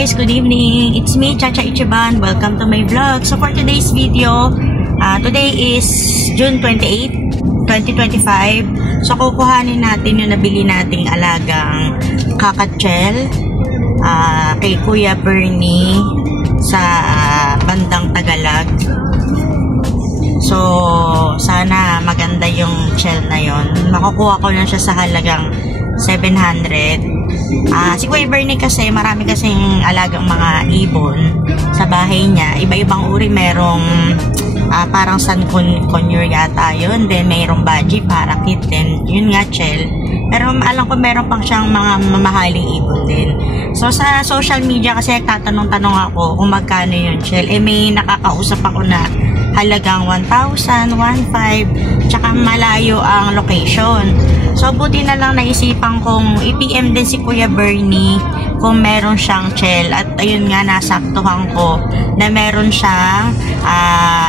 guys, good evening. It's me, Chacha Ichiban. Welcome to my vlog. So for today's video, today is June 28, 2025. So kukuhanin natin yung nabili nating alagang kakatchel kay Kuya Bernie sa bandang Tagalog. So sana maganda yung chel na yon. Makukuha ko na siya sa halagang 700. Si Kuya Bernie kasi marami kasing alagang mga ibon sa bahay niya. Iba-ibang uri, merong parang San Conure yata yun, then mayroong Baji, Parakit, then yun nga chel. Pero alam ko meron pang siyang mga mamahaling ibon din. So sa social media kasi tatanong-tanong ako kung magkano yung chel. May nakakausap ako na halagang 1,000, 1,500, tsaka malayo ang location. So buti na lang naisipan kong i-PM din si Kuya Bernie kung meron siyang chel. At ayun nga, nasaktuhan ko na meron siyang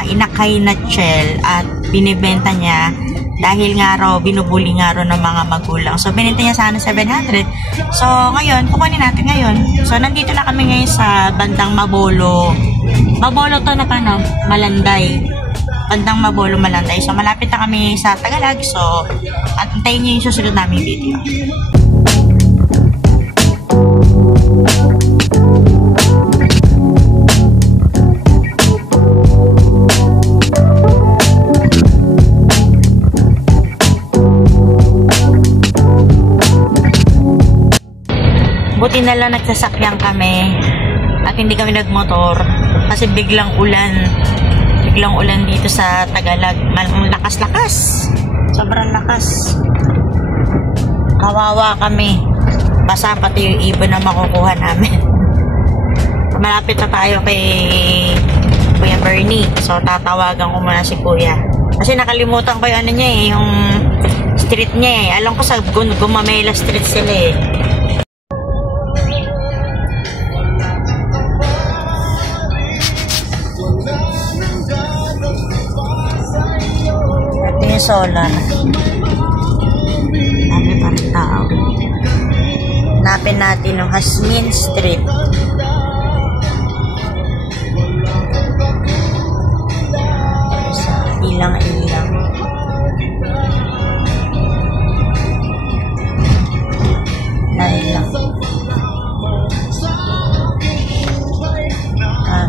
inakay na chel at binibenta niya dahil nga raw, binubuli nga raw ng mga magulang. So binenta niya sana 700. So ngayon, kukunin natin ngayon. So nandito na kami ngayon sa bandang Mabolo. Mabolo to na paano? Malanday. Bandang Mabolo, Malanday. So malapit na kami sa Tagalog. So antayin niyo yung susunod namin video. Buti na lang nagsasakyan kami at hindi kami nagmotor kasi biglang ulan dito sa Tagalog. Lakas-lakas, sobrang lakas, kawawa kami, basa pati yung ibon na makukuha namin. Malapit na tayo kay Kuya Bernie, so tatawagan ko muna si Kuya kasi nakalimutan ko yung ano niya yung street niya alam ko sa Gumamela Street sila solar. Dami pa rin tao. Hanapin natin yung Hasmin Street. Sa ilang-ilang.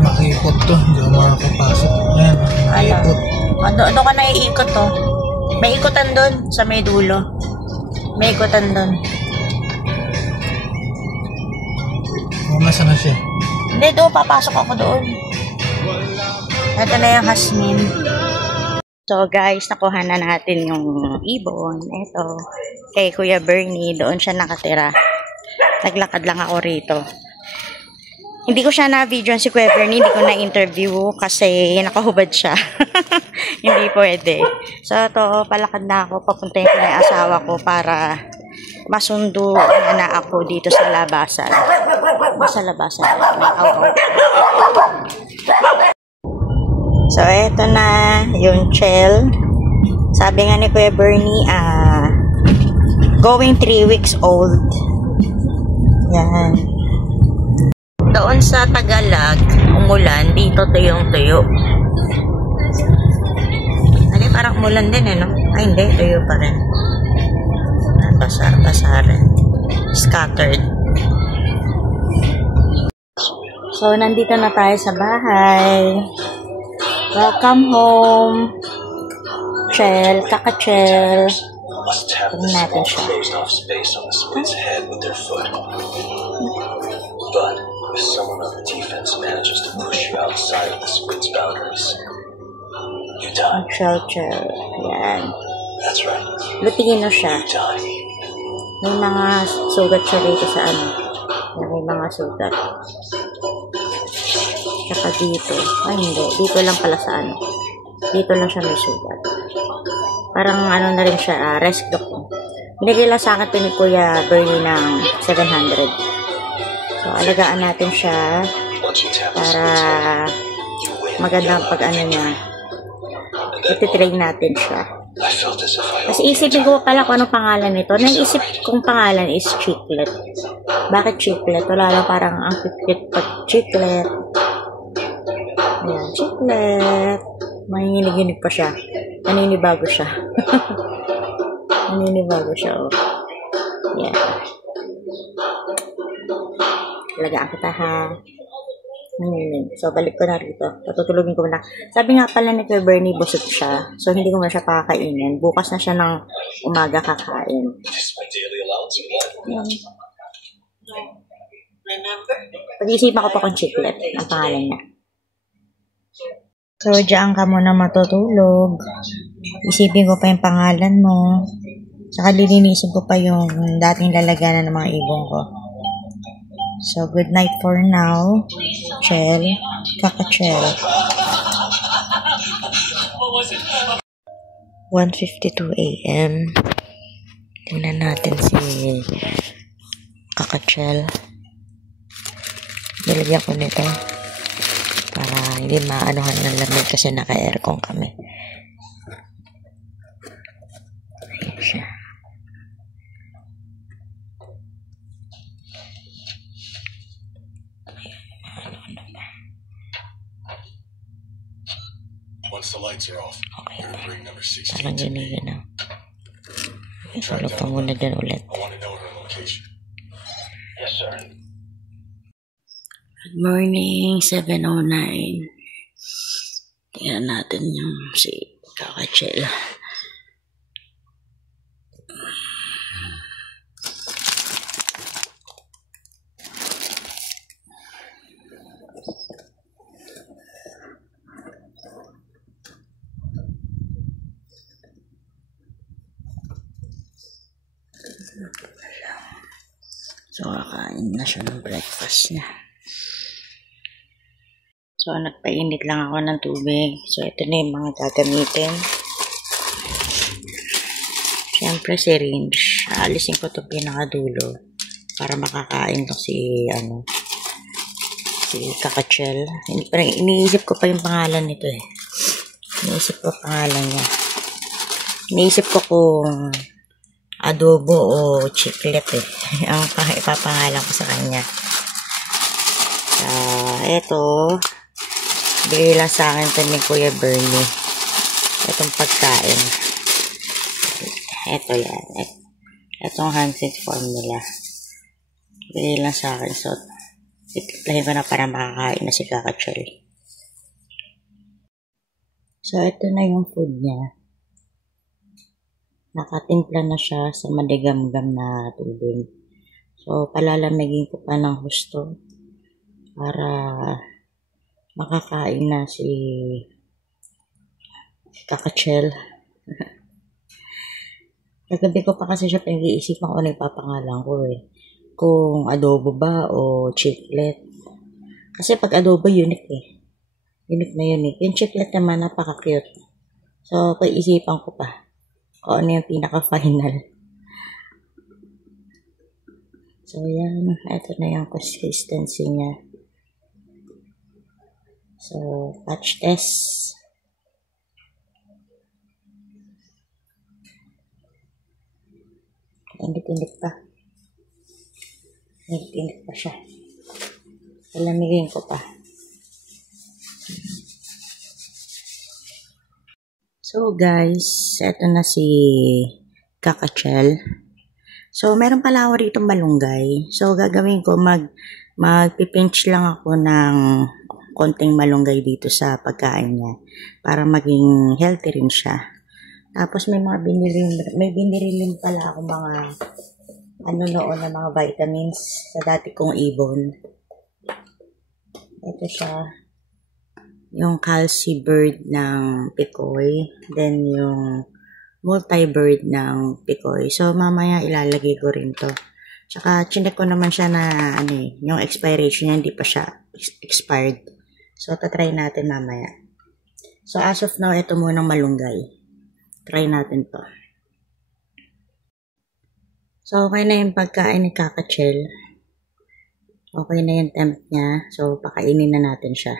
Makikot to. Hindi ako makakapasok. Ayan, makikot. Ano ka naiikot to? May ikutan doon sa may dulo. May ikutan doon. Nasaan na siya? Hindi, doon. Papasok ako doon. Ito na yung Hasmin. So guys, nakuha na natin yung ibon. Ito. Kay Kuya Bernie. Doon siya nakatira. Naglakad lang ako rito. Hindi ko siya na-video si Kuya Bernie. Hindi ko na-interview kasi nakahubad siya. Hindi pwede. So, ito, palakad na ako. Papuntahin ko na yung asawa ko para masundo na ako dito sa labasan. Sa labasan. May aw-aw. So, ito na yung chel. Sabi nga ni Kuya Bernie, going 3 weeks old. Yan. Doon sa Tagalog, umulan. Dito tuyong-tuyo. Parang umulan din no? Ay hindi, tuyo pa rin. Basar-basaran. Scattered. So, nandito na tayo sa bahay. Welcome home. Chel, kakachel. Tingnan natin siya. But if someone on the defense manages to push you outside of the squid's boundaries, you die. Chel. Yan. That's right. Lutingin na siya. May mga sugat siya dito sa ano. May mga sugat. Tsaka dito. Ay hindi. Dito lang pala sa ano. Dito lang siya may sugat. Parang ano na rin siya. Rest dog. Binigay lang sa akin ito ni Kuya Bernie ng 700. So, alagaan natin siya para magandang pag-ano niya. Ititrain natin siya. Kasi isipin ko pala kung anong pangalan nito. Naisip kong pangalan is Chiclet. Bakit chiclet? Wala lang, parang ang cute pag chiclet. Ayan, chiclet. Manginginig pa siya. Naninibago siya. Naninibago siya, oh. Ayan. Talagaan kita, ha. So, balik ko na rito. Patutulogin ko na. Sabi nga pala ni Kuya Bernie, busog siya. So, hindi ko na siya pakakainin. Bukas na siya ng umaga kakain. Ayan. Pag-isipan ko pa kung chiclet. Ang pangalan niya. So, diyan ka muna matutulog. Isipin ko pa yung pangalan mo. Saka lilinisin ko pa yung dating lalaganan ng mga ibong ko. So, good night for now. Chel. Kaka-chel. 1:52 a.m. Tingnan natin si Kaka-chel. Nilagyan ko nito para hindi maanuhan ng lamig kasi naka-aircon kami. Ayan siya. Once the lights are off, Okay. you're to bring number 16 Parang to me. ganyan. Tulog ka muna dyan ulit. I want to know her location. Yes, sir. Good morning, 7:09. Tingnan natin yung si Kaka-chel. So, kakain na siya ng breakfast niya. So, nagpainit lang ako ng tubig. So, ito na yung mga gagamitin. Siyempre, syringe. Aalisin ko ito pinakadulo para makakain to si Kaka-chel. Iniisip ko pa yung pangalan nito eh. Iniisip ko pangalan niya. Iniisip ko kung adobo o chiclet eh. Ang ipapangalan ko sa kanya. Ito, bigay lang sa akin ito ni Kuya Bernie. Itong pagkain. Ito yan. Itong Hansen's formula. Bigay lang sa akin. So, iplahin ko na para makakain na si Kaka-chel. So, ito na yung food niya. Nakatimpla na siya sa madigamgam na tubig. So, palalamigin ko pa ng husto para makakain na si Kaka-chel. Kagabi ko pa kasi siya pinag-iisipan kung ano yung papangalan ko eh. Kung adobo ba o chiclet. Kasi pag adobo, unique eh. Unique na unique. Yung chiclet naman, napaka-cute. So, pag-isipan ko pa o ano yung pinaka-final. So, yan. Ito na yung consistency niya. So, patch test. Init-init pa. Init-init pa siya. Palamigin ko pa. So guys, eto na si Kaka-chel. So meron pala ako rito malunggay. So gagawin ko magpipinch lang ako ng konting malunggay dito sa pagkain niya para maging healthy rin siya. Tapos may binili rin pala ako mga noon na mga vitamins sa dati kong ibon. Ito siya. Yung Calci Bird ng Picoy, then yung Multi-Bird ng Picoy. So, mamaya ilalagay ko rin to. Tsaka, chinek ko naman siya na, yung expiration niya, hindi pa siya expired. So, tatry natin mamaya. So, as of now, ito munang malunggay. Try natin to. So, okay na yung pagkain ni Kaka-chel. Okay na yung temp niya. So, pakainin na natin siya.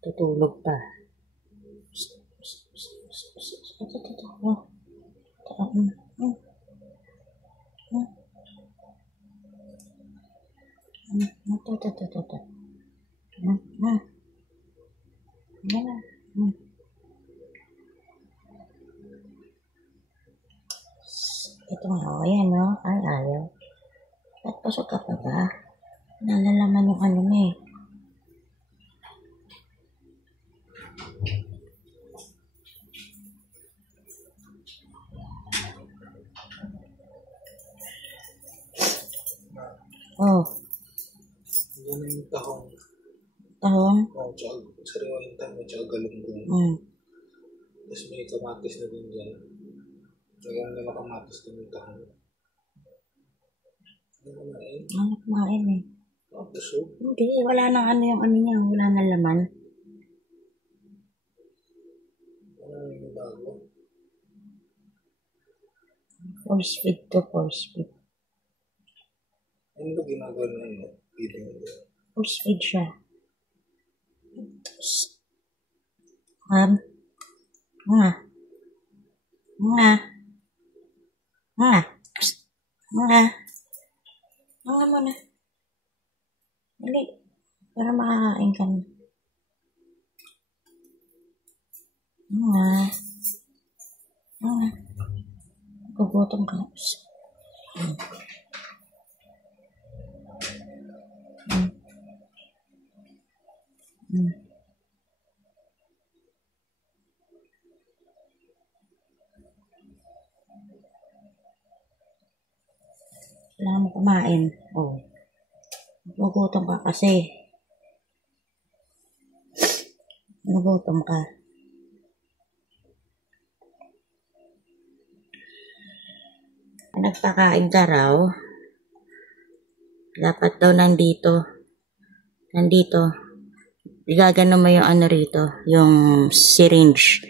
Tutulog pa. Ito nga, ayan, no? Ay, ayaw. Ba't pasok ka pa ba? Nalalaman yung ano mo eh. Oh, Yan yung tahong. tahong. Oh, tsaka sariwa yung tahong, tsaka galunggong. Tapos may kamatis na din dyan. Lagyan na kamatis din yung tahong. Ano kumain? Ano kumain eh? Busog. Hindi, wala nang ano yung ano niya. Wala nang laman. Ano yung bago? Force feed to force feed. Ano ba ginagawa ng feeding mo? Force feed siya. Nga. Nga. Nga. Nga. Nga muna. Dali. Para makakain ka na. Nga. Nga. Gugutom ka. Kailangan mo kumain. Oh. Gugutom ka kasi. Gugutom ka. Nagpakain ka raw. Dapat daw nandito. Igagano mo yung ano rito. Yung syringe.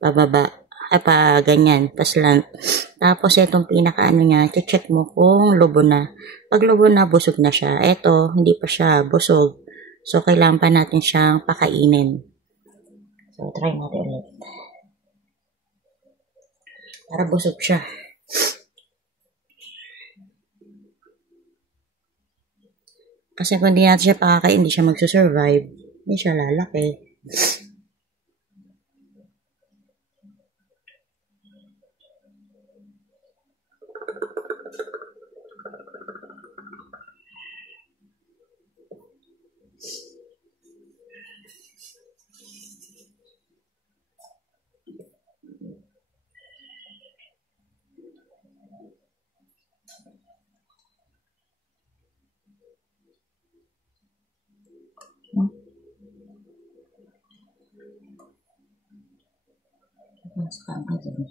Pababa. Pa ganyan. Tapos itong pinaka ano niya. Check mo kung lubo na. Pag lubo na, busog na siya. Ito, hindi pa siya busog. So, kailangan pa natin siyang pakainin. So, try natin ulit. Para busog siya. Kasi kung hindi natin siya pakakain, hindi siya magsusurvive. Hindi siya lalaki. Sekarang aja nih.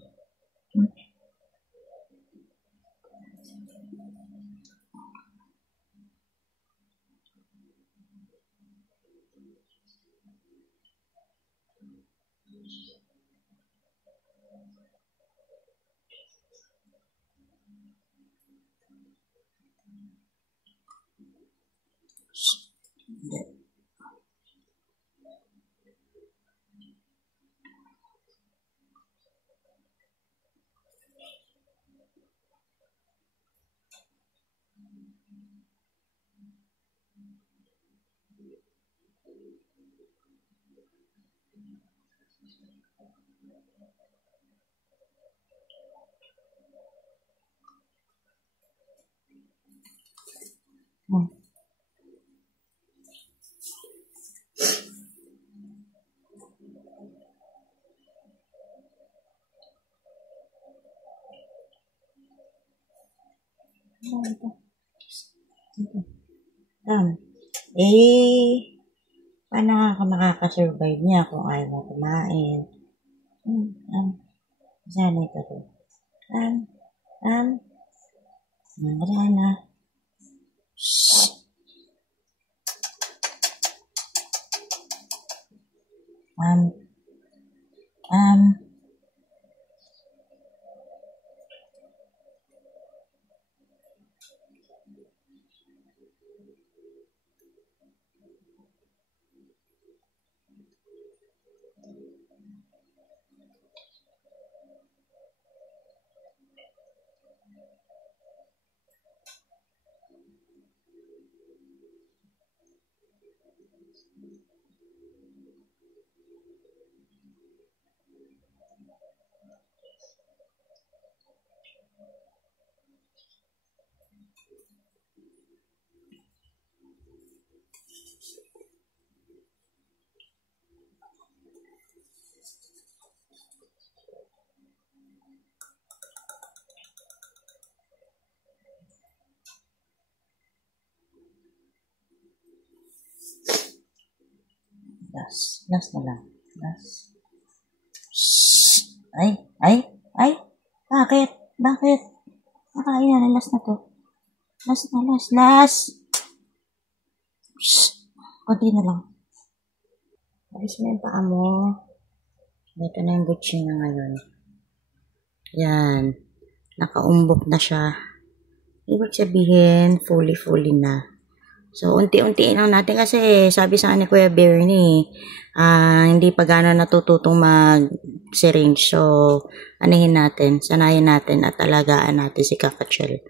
Paano nga makakasurvive niya kung ayaw mo kumain? Sana ito to. Wala na. Last na lang. Last. Ay. Bakit? Ayan na, last na to. Last. Kunti na lang. Alis mo yung paa mo. Ito na yung butching na ngayon. Yan. Nakaumbok na siya. Ibig sabihin, fully na. So, unti-untiin lang natin kasi sabi sa ni Kuya Bernie, hindi pa gano'n natututong mag-syringe. So, sanayin natin at alagaan natin si Kakachel.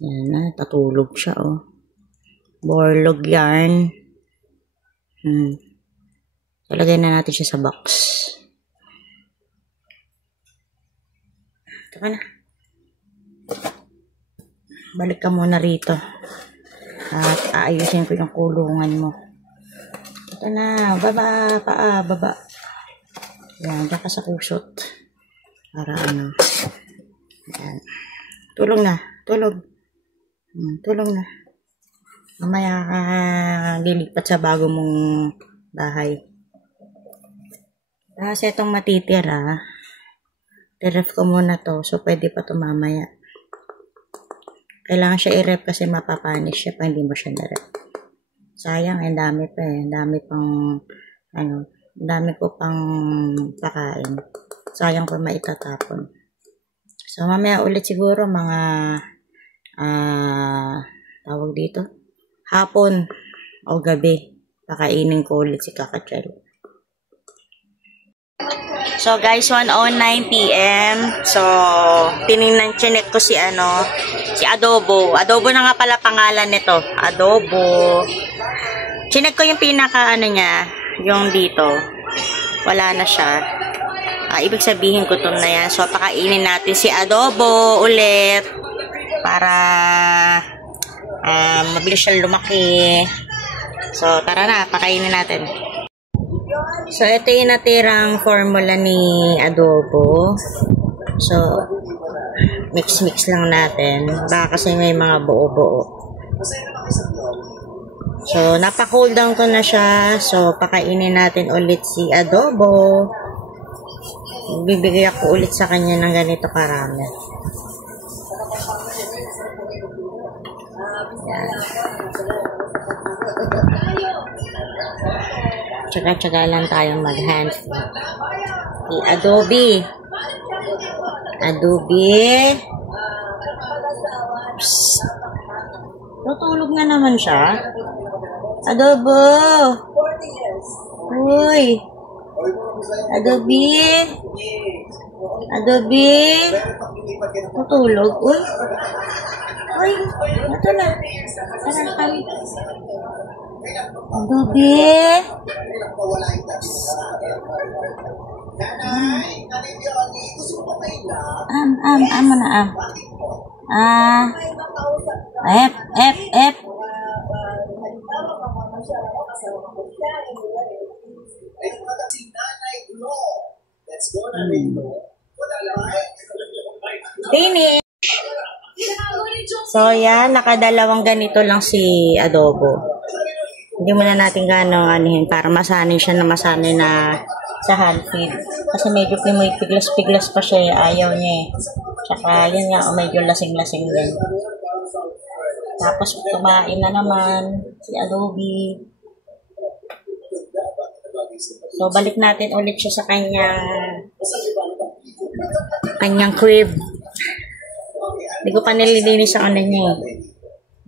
Yan na, tatulog siya, oh. Borlog yarn. Talagay na natin siya sa box. Taka na. Balik ka muna rito. At aayusin ko yung kulungan mo. Ito na. Baba. Yan. Diyan ka sa kusot. Para ano. Yan. Tulog na. Tulog na. Mamaya ka lilipat sa bago mong bahay. Kasi itong matitira, i-ref ko muna to. So, pwede pa ito mamaya. Kailangan siya i-ref kasi mapapanis siya pa hindi mo siya na-ref. Sayang, ang dami pa eh. Ang dami ko pang pakain. Sayang pa maitatapon. So, mamaya ulit siguro mga tawag dito, hapon o gabi, pakainin ko ulit si Kakachel. So guys, 1:09 PM. So, chinek ko si Adobo. Adobo na nga pala pangalan nito. Adobo. Chinek ko yung pinaka niya, yung dito. Wala na siya. Ibig sabihin ko na yan. So, pakainin natin si Adobo ulit para mabilis siya lumaki. So, tara na, pakainin natin. So, ito yung natirang formula ni Adobo. So, mix lang natin. Baka kasi may mga buo-buo. So, napa-cool down ko na siya. So, pakainin natin ulit si Adobo. Bibigay ako ulit sa kanya ng ganito karami. Yan. Tsaga-tsaga lang tayong mag-hand feed. Adobe. Psst. Tutulog na naman siya. Adobo. Uy. Adobe. Tutulog. Uy. Ito na. Adobe. Mo na F. Finish. So, yan. Nakadalawang ganito lang si Adobo. Hindi muna natin anihin para masanay siya na masanay na sa hand feed. Kasi medyo may piglas-piglas pa siya. Ayaw niya eh. Tsaka, yun nga, medyo lasing-lasing din. Tapos, kumain na naman si Adobe. So, balik natin ulit siya sa kanyang crib. Hindi ko pa nililinis sa niya eh.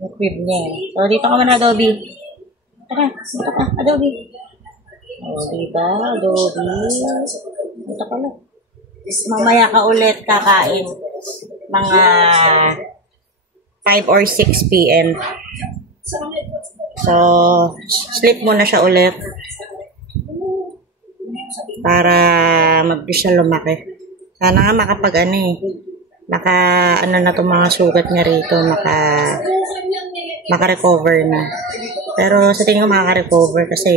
Yung crib niya eh. So, dito ka muna, Adobe. Tara, dito ka, Adobe. O, diba, Adobe? Dito ka lang. Mamaya ka ulit kakain. Mga 5 or 6 PM. So, sleep muna siya ulit. Para mabilis siya lumaki. Sana nga na itong mga sugat niya rito, maka-recover na. Pero sa tingin ko makaka-recover kasi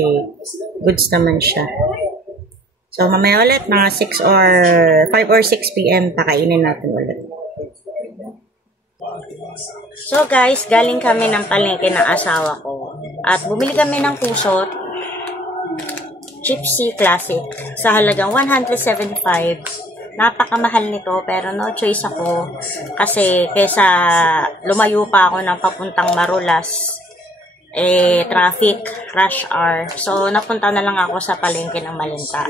goods naman siya. So, mamaya ulit, mga 5 or 6 PM, pakainin natin ulit. So, guys, galing kami ng palengke ng asawa ko. At bumili kami ng kusot, Gypsy Classic, sa halagang 175. Napakamahal nito, pero no choice ako. Kasi, kesa lumayo pa ako ng papuntang Marulas, traffic, rush hour. So, napunta na lang ako sa palengke ng Malinta.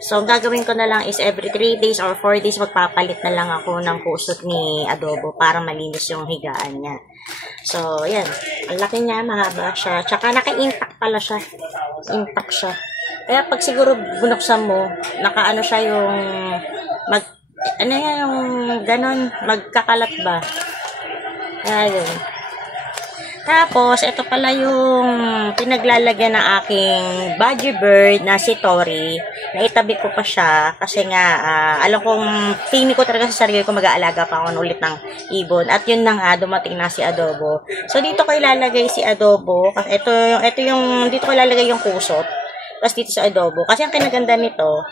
So, ang gagawin ko na lang is every 3 days or 4 days magpapalit na lang ako ng kusot ni Adobo para malinis yung higaan niya. So, yan. Ang laki niya, mahaba siya. Tsaka naka-intact pala siya. Intact siya. Kaya pag siguro bunuksan mo, naka-ano siya yung ano yan, yung ganon, magkakalat ba? Kaya yun. Tapos, ito pala yung pinaglalagyan ng aking budgie bird na si Tori. Naitabi ko pa siya kasi nga, alam kong, feeling ko talaga sa sarili ko mag-aalaga pa ako ulit ng ibon. At yun na nga, dumating na si Adobo. So, dito ko ilalagay si Adobo. Kasi dito ko ilalagay yung kusot. Tapos dito sa Adobo. Kasi ang kinaganda nito,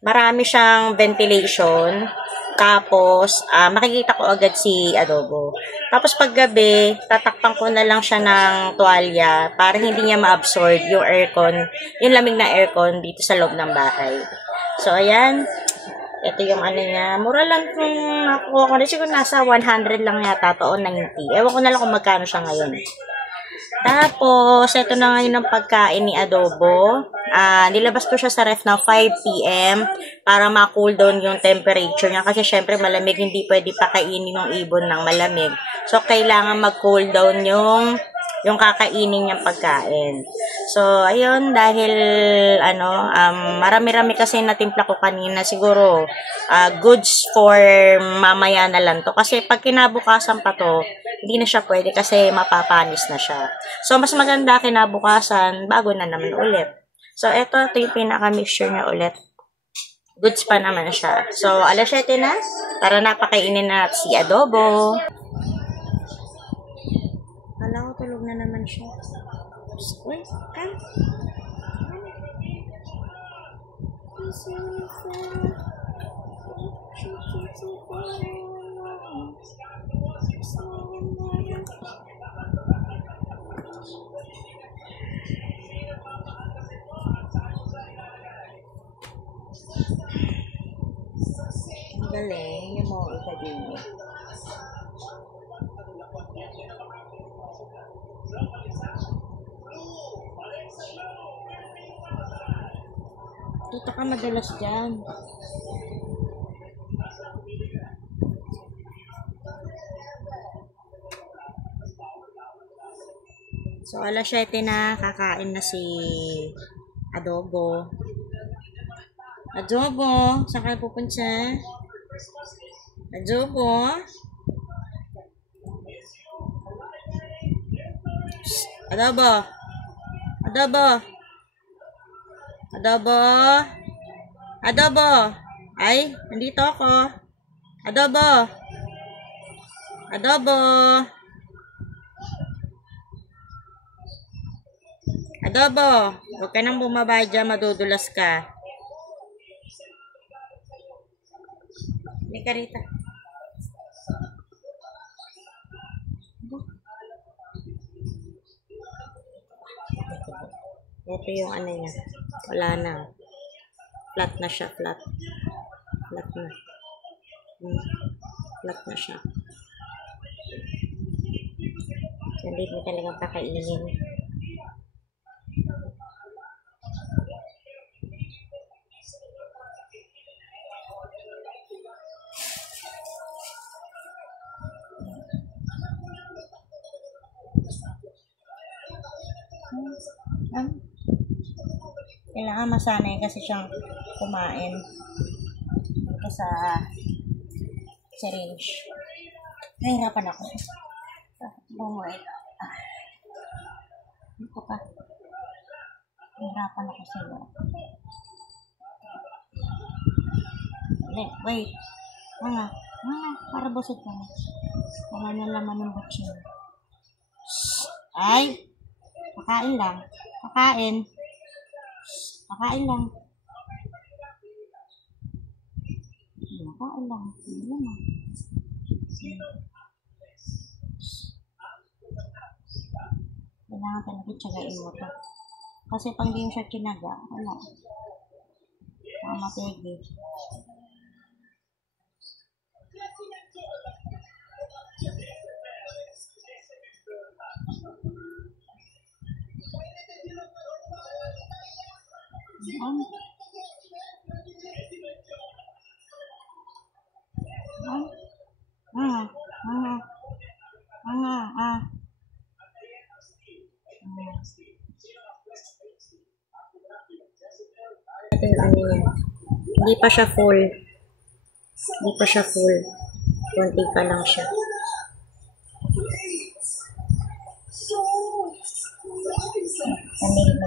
marami siyang ventilation. Tapos, makikita ko agad si Adobo. Tapos paggabi, tatakpan ko na lang siya ng tuwalya para hindi niya ma-absorb yung aircon, yung lamig na aircon dito sa loob ng bahay. So, ayan. Ito yung ano niya. Mura lang kung nakuha ko na. Siguro nasa 100 lang yata to o 90. Ewan ko na lang kung magkano siya ngayon. Tapos, ito na ngayon ang pagkain ni Adobo. Nilabas ko siya sa ref na 5 PM para ma-cool down yung temperature niya. Kasi syempre malamig, hindi pwede pakainin yung ibon ng malamig. So, kailangan mag-cool down yung kakainin niyang pagkain. So, ayun, dahil, marami-rami kasi natimpla ko kanina, siguro, goods for mamaya na lang to. Kasi pag kinabukasan pa to, hindi na siya pwede kasi mapapanis na siya. So, mas maganda kinabukasan, bago na naman ulit. So, ito yung pinaka-mixture niya ulit. Goods pa naman siya. So, alas 7 na, para napakainin na si Adobo. Kala ko tulog na naman siya. Uy, come. Galing, yung mo isa din. Dito ka madalas dyan. So, alas 7 na, kakain na si Adobo. Adobo, saan ka pupunta? Adobo? Adobo? Adobo? Adobo? Adobo? Ay, nandito ako. Adobo? Adobo? Adobo? Huwag ka nang bumaba dyan, madudulas ka. Hindi ka rita. Ito yung ano niya. Wala na. Flat na siya. Flat. Flat na. Flat na siya. Hindi mo talagang pakainin. Kailangan masanay kasi siyang kumain sa syringe. Nahihirapan ako. Bumuit. Dito ka. Nahihirapan ako sa'yo. Wait. Mga. Para busog ka na. Wala na laman ng butsin. Ay! Kakain lang. Kakain. Kakain lang. Kakain lang. Hindi na. Kailangan talaga tiyagain mo to. Kasi pag hindi mo siya tinaga, wala. Pwede. Hindi pa siya full. Hindi pa siya full. Konti pa lang siya. Mali.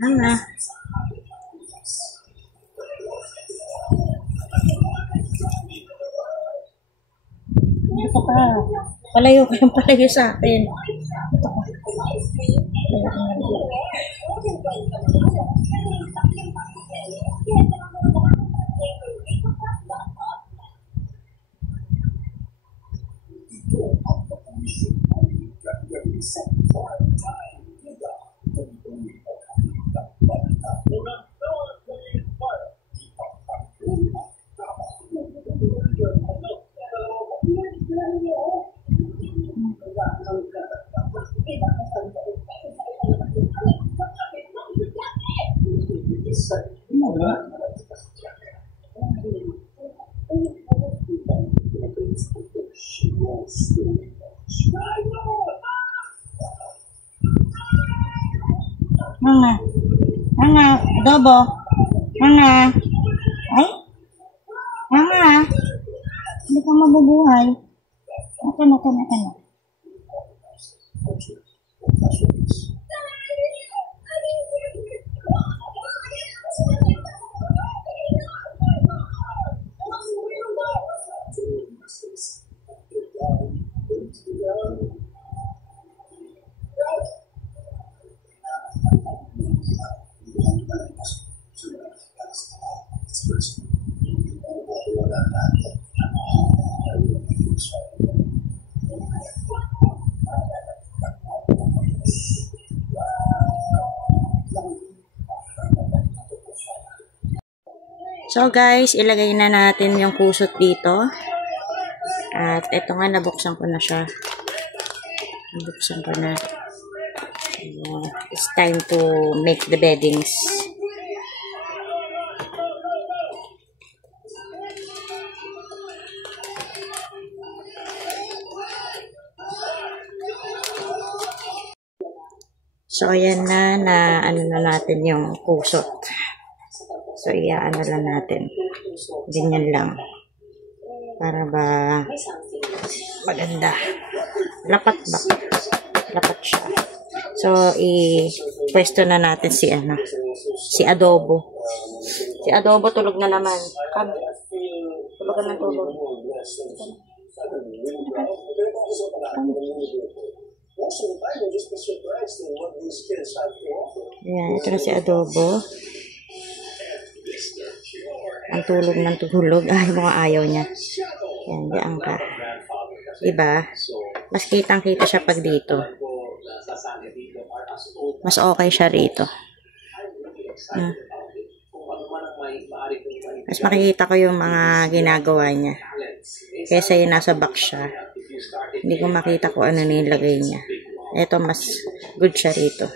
Ano? Ito pa. Palayo ka yung palayo sa akin. Ito pa. Mama, adobo. Mama. Ay? Mama. Hindi ka mabubuhay. Ito na. So guys, ilagay na natin yung kusot dito. At ito nga, nabuksan ko na siya. Nabuksan ko na. It's time to make the beddings. So ayan na ano na natin yung kusot. So, ano lang natin. Ganyan lang. Para ba maganda. Lapat ba? Lapat siya. So, pwesto na natin si adobo. Si adobo tulog na naman. Come. Tulog na tulog. Ayan, ito na si adobo. Ang tulog ng tulog. Ay, mga ayaw niya. Yan, diyan ka. Diba? Mas kitang-kita siya pag dito. Mas okay siya rito. Mas makikita ko yung mga ginagawa niya. Kesa yung nasa box siya. Hindi ko makita kung ano nilagay niya. Ito, mas good siya rito.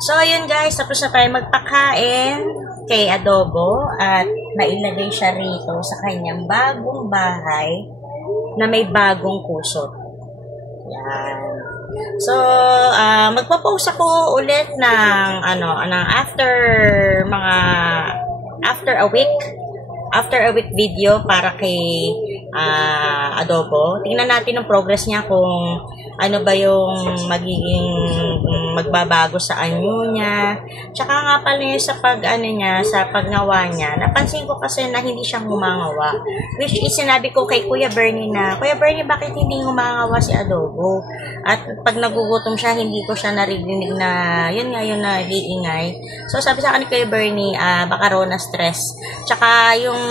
So, yun guys, tapos na tayo magpakain kay adobo at nailagay siya rito sa kanyang bagong bahay na may bagong kusot. Yan. So, magpo-post ako ulit ng after a week video para kay adobo. Tingnan natin ang progress niya kung ano ba yung magiging magbabago sa anyo niya. Tsaka nga pala yun sa sa paggawa niya. Napansin ko kasi na hindi siya ngumangawa. Which is sinabi ko kay Kuya Bernie na, Kuya Bernie, bakit hindi ngumangawa si adobo? At pag nagugutom siya, hindi ko siya narinig na, yun nga yun na iingay. So sabi sa akin ni Kuya Bernie, baka raw na stress. Tsaka yung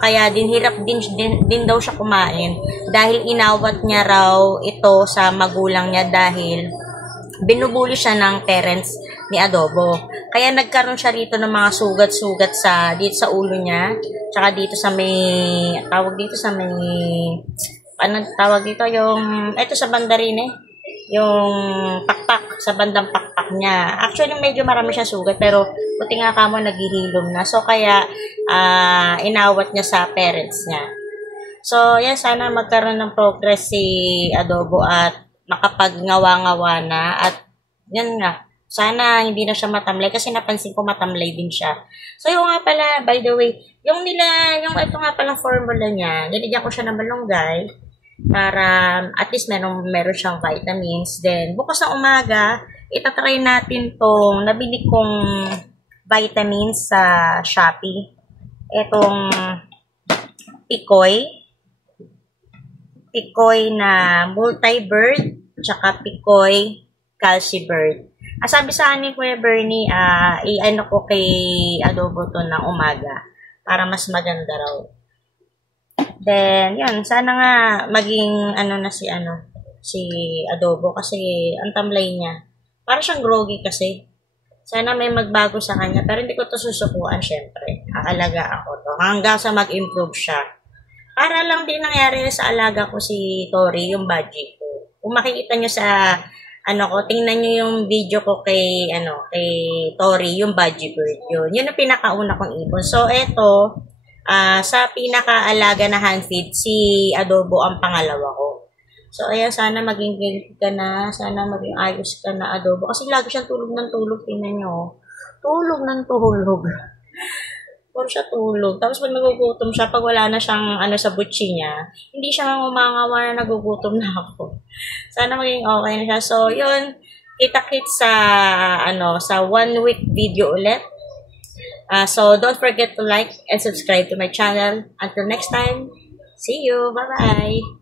kaya din hirap din daw siya kumain dahil inawat niya raw ito sa magulang niya dahil binubuli siya ng parents ni adobo. Kaya nagkaroon siya rito ng mga sugat-sugat dito sa ulo niya, tsaka dito sa may yung ito sa banda rin yung pakpak, sa bandang pakpak niya. Actually, medyo marami siya sugat, pero buti nga kamo naghihilom na. So, kaya inawat niya sa parents niya. So, yan, sana magkaroon ng progress si adobo at makapagngawa-ngawa na. At, yan nga, sana hindi na siya matamlay kasi napansin ko matamlay din siya. So, yung nga pala, by the way, yung ito nga pala formula niya, nilagyan ko siya ng malunggay para at least meron siyang vitamins. Then, bukas na umaga, itatry natin tong nabili kong vitamins sa Shopee. Itong Picoy na multi-bird, tsaka Picoy Calci-bird. Sabi sa akin ni Kuya Bernie, i-ano ko kay adobo to ng umaga para mas maganda raw. Then, yun, sana nga maging si adobo kasi ang tamlay niya. Para siyang groggy kasi. Sana may magbago sa kanya, pero hindi ko to susukuan, syempre. Aalagaan ko to hanggang sa mag-improve siya. Para lang din nangyari sa alaga ko si Tori, yung budgie ko. Kung makikita nyo sa tingnan nyo yung video ko kay Tori, yung budgie bird. Yun ang pinakauna kong ibon. So, eto, sa pinakaalaga na hand feed, si adobo ang pangalawa ko. So, ayan, sana maging ka na, sana maging ayos ka na adobo. Kasi lagi siyang tulog ng tulog, tingnan nyo. Tulog ng tulog. Puro siya tulog. Tapos pag nagugutom siya, pag wala na siyang sa butchi niya, hindi siya ngumangawa na nagugutom na ako. Sana maging okay na siya. So, yun, kita-kits sa 1 week video ulit. So, don't forget to like and subscribe to my channel. Until next time, see you. Bye-bye.